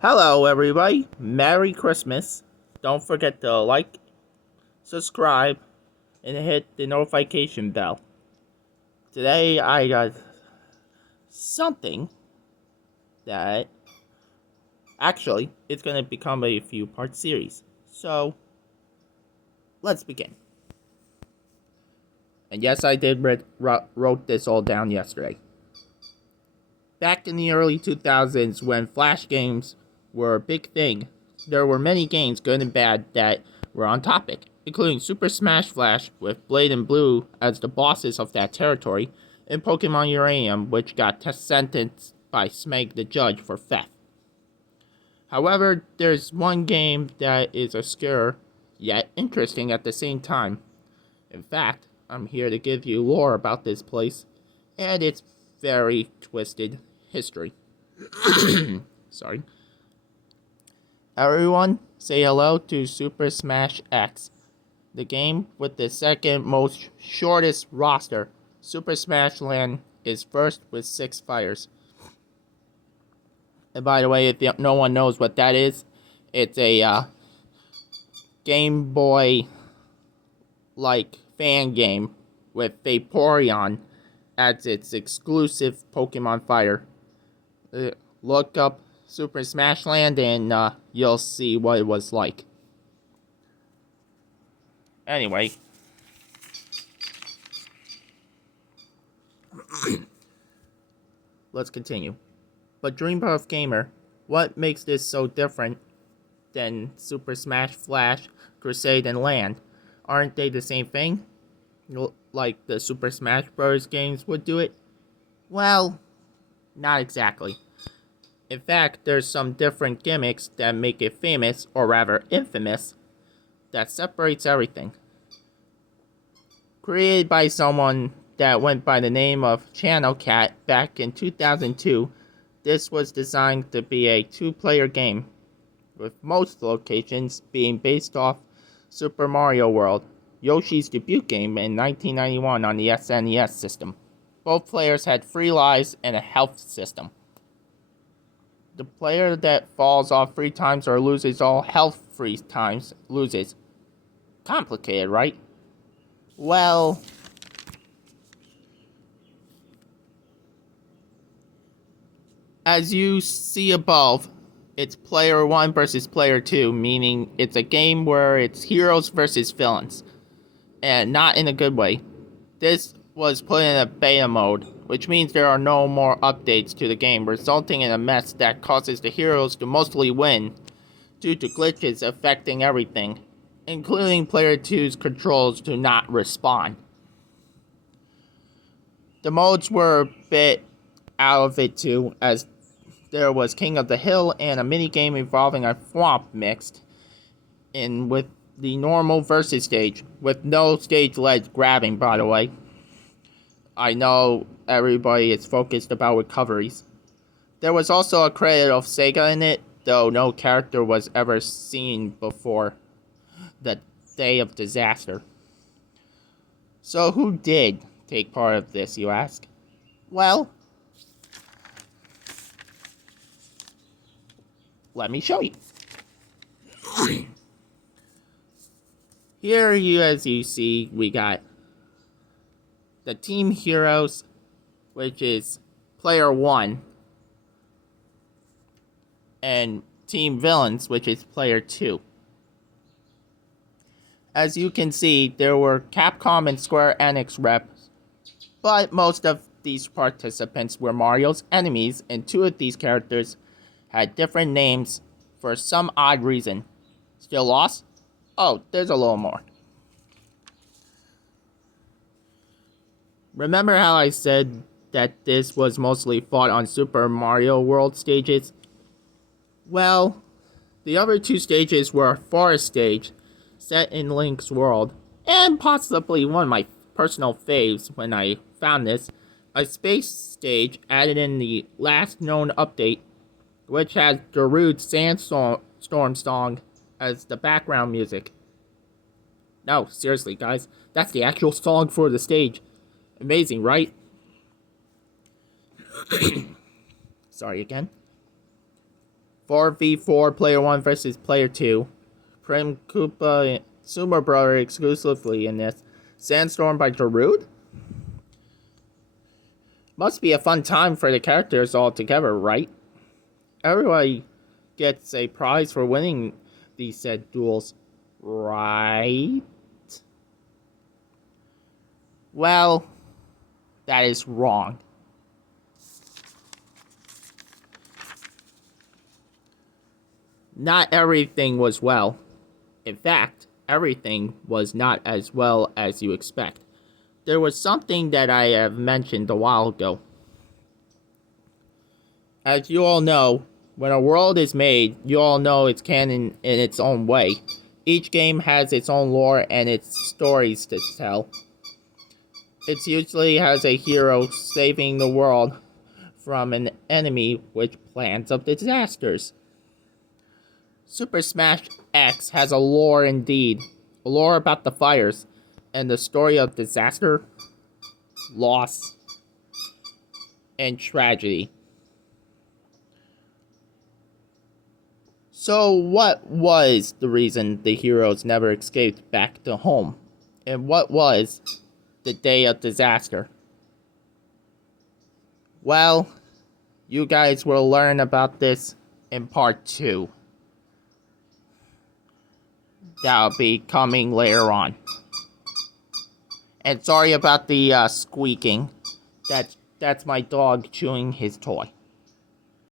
Hello, everybody. Merry Christmas. Don't forget to like, subscribe, and hit the notification bell. Today, I got something that actually it's going to become a few part series. So, let's begin. And yes, I did wrote this all down yesterday. Back in the early 2000s, when Flash games were a big thing, there were many games, good and bad, that were on topic, including Super Smash Flash with Blade and Blue as the bosses of that territory, and Pokemon Uranium, which got sentenced by Smeg the Judge for theft. However, there's one game that is obscure, yet interesting at the same time. In fact, I'm here to give you lore about this place, and its very twisted history. Sorry. Everyone, say hello to Super Smash X, the game with the second most shortest roster. Super Smash Land is first with 6 fighters. And by the way, if no one knows what that is, it's a Game Boy like fan game with Vaporeon as its exclusive Pokemon fighter. Look up Super Smash Land and you'll see what it was like. Anyway. Let's continue. But Dreampuff Gamer, what makes this so different than Super Smash Flash, Crusade, and Land? Aren't they the same thing? Like the Super Smash Bros. Games would do it? Well, not exactly. In fact, there's some different gimmicks that make it famous, or rather infamous, that separates everything. Created by someone that went by the name of Channel Cat back in 2002, this was designed to be a 2-player game, with most locations being based off Super Mario World, Yoshi's debut game in 1991 on the SNES system. Both players had 3 lives and a health system. The player that falls off 3 times or loses all health 3 times loses. Complicated, right? Well, as you see above, it's player 1 versus player 2, meaning it's a game where it's heroes versus villains, and not in a good way. This was put in a beta mode, which means there are no more updates to the game, resulting in a mess that causes the heroes to mostly win due to glitches affecting everything, including player 2's controls to not respawn. The modes were a bit out of it too, as there was King of the Hill and a minigame involving a swamp mixed in with the normal versus stage, with no stage ledge grabbing, by the way. I know everybody is focused about recoveries. There was also a credit of Sega in it, though no character was ever seen before the day of disaster. So who did take part of this, you ask? Well, let me show you. Here, as you see, we got the Team Heroes, which is player 1, and Team Villains, which is player 2. As you can see, there were Capcom and Square Enix reps, but most of these participants were Mario's enemies, and 2 of these characters had different names for some odd reason. Still lost? Oh, there's a little more. Remember how I said that this was mostly fought on Super Mario World stages? Well, the other 2 stages were a forest stage set in Link's world, and possibly one of my personal faves when I found this, a space stage added in the last known update, which has Darude's Sandstorm song as the background music. No, seriously guys, that's the actual song for the stage. Amazing, right? Sorry again. 4v4, player 1 versus player 2. Prim Koopa and Sumo Brother exclusively in this. Sandstorm by Darude? Must be a fun time for the characters all together, right? Everybody gets a prize for winning these said duels, right? Well, that is wrong. Not everything was well. In fact, everything was not as well as you expect. There was something that I have mentioned a while ago. As you all know, when a world is made, you all know it's canon in its own way. Each game has its own lore and its stories to tell. It usually has a hero saving the world from an enemy which plans up disasters. Super Smash X has a lore indeed. A lore about the fires and the story of disaster, loss, and tragedy. So what was the reason the heroes never escaped back to home? And what was the day of disaster? Well, you guys will learn about this in part 2. That'll be coming later on. And sorry about the squeaking. That's my dog chewing his toy.